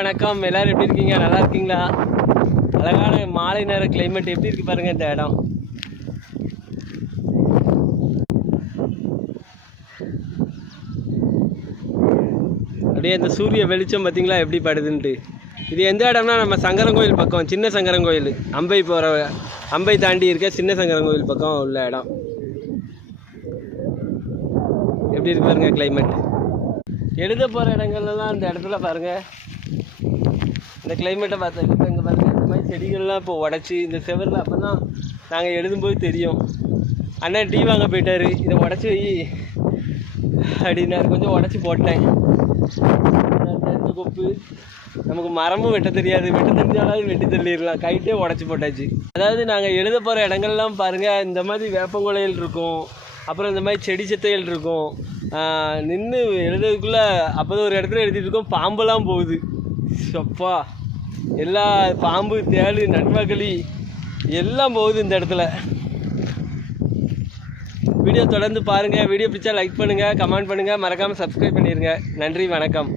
வணக்கம், எல்லாரும் எப்படி இருக்கீங்க? நல்லா இருக்கீங்களா? அழகான மாலை நேர கிளைமேட் எப்படி இருக்கு பாருங்க இந்த இடம். அப்படியே இந்த சூரிய வெளிச்சம் பார்த்தீங்களா எப்படி படுதுன்ட்டு. இது எந்த இடம்னா நம்ம சங்கரங்கோயில் பக்கம், சின்ன சங்கரங்கோயில், அம்பை தாண்டி இருக்க சின்ன சங்கரங்கோயில் பக்கம் உள்ள இடம். எப்படி இருக்கு பாருங்க கிளைமேட். எழுத போகிற இடங்கள்லாம் அந்த இடத்துல பாருங்கள், இந்த கிளைமேட்டை பார்த்தா இப்போ இங்கே பாருங்கள், இந்த மாதிரி செடிகள்லாம் இப்போ உடச்சி இந்த செவரில் அப்போ தான் நாங்கள் எழுதும்போது தெரியும். அண்ணன் டீ வாங்க போயிட்டார், இதை உடச்சி வை அப்படின்னாரு. கொஞ்சம் உடச்சி போட்டேன். தென்னை கொப்பு, நமக்கு மரமும் வெட்ட தெரியாது, வெட்ட தெரிஞ்சாலும் வெட்டி தள்ளிடலாம், கைட்டே உடச்சி போட்டாச்சு. அதாவது நாங்கள் எழுத போகிற இடங்கள்லாம் பாருங்கள், இந்த மாதிரி வேப்பங்குலைகள் இருக்கும், அப்புறம் இந்த மாதிரி செடி செத்தைகள் இருக்கும். நின்று எழுதுறதுக்குள்ளே அப்போ தான் ஒரு இடத்துல எழுதிட்டு இருக்கோம், பாம்பெல்லாம் போகுது. அப்பா, எல்லா பாம்பு, தேள், நட்வாக்களி எல்லாம் போகுது இந்த இடத்துல. வீடியோ தொடர்ந்து பாருங்கள். வீடியோ பிடிச்சா லைக் பண்ணுங்கள், கமெண்ட் பண்ணுங்கள், மறக்காமல் சப்ஸ்கிரைப் பண்ணிடுங்க. நன்றி, வணக்கம்.